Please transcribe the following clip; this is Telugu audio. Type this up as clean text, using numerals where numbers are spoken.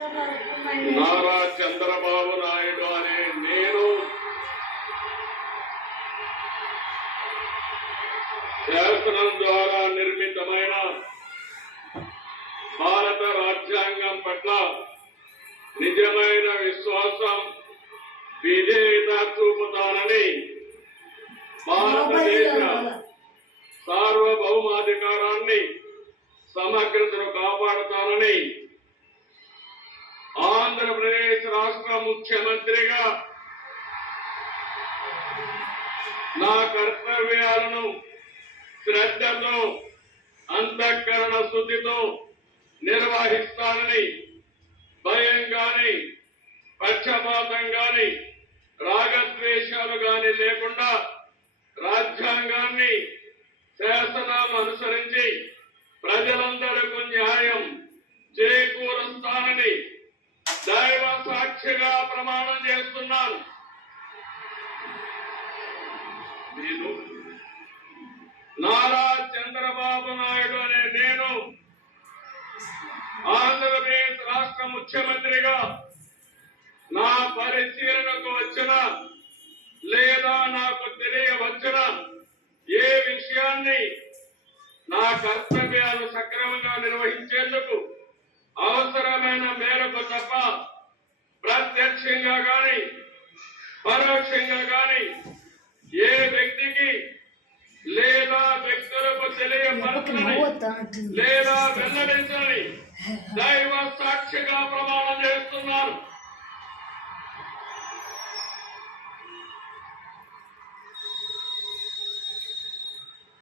నారా చంద్రబాబు నాయుడు అనే నేను శాసనం ద్వారా నిర్మితమైన భారత రాజ్యాంగం పట్ల నిజమైన విశ్వాసం విధేయత చూపుతానని భారతదేశ సార్వభౌమాధికారాన్ని సమగ్రతను కాపాడుతానని ఆంధ్రప్రదేశ్ రాష్ట్ర ముఖ్యమంత్రిగా నా కర్తవ్యాలను శ్రద్ధతో అంతఃకరణ శుద్ధితో నిర్వహిస్తానని భయం గాని పక్షపాతం గాని రాగద్వేషాలు గాని లేకుండా రాజ్యాంగాన్ని శాసనాలను అనుసరించి ప్రజలందరికీ న్యాయం చేకూరుస్తానని దైవ సాక్షిగా ప్రమాణం చేస్తున్నాను. నేను నారా చంద్రబాబు నాయుడు అనే నేను ఆంధ్రప్రదేశ్ రాష్ట్ర ముఖ్యమంత్రిగా నా పరిశీలనకు వచ్చిన లేదా నాకు తెలియవచ్చిన ఏ విషయాన్ని నా కర్తవ్యాలు సక్రమంగా నిర్వహించేందుకు అవసరమైన మేరకు తప్ప ప్రత్యక్షంగా గాని పరోక్షంగా గాని ఏ వ్యక్తికి లేదా వ్యక్తులకు తెలియపరచని లేదా వెల్లడించని దైవ సాక్షిగా ప్రమాణం చేస్తున్నాను.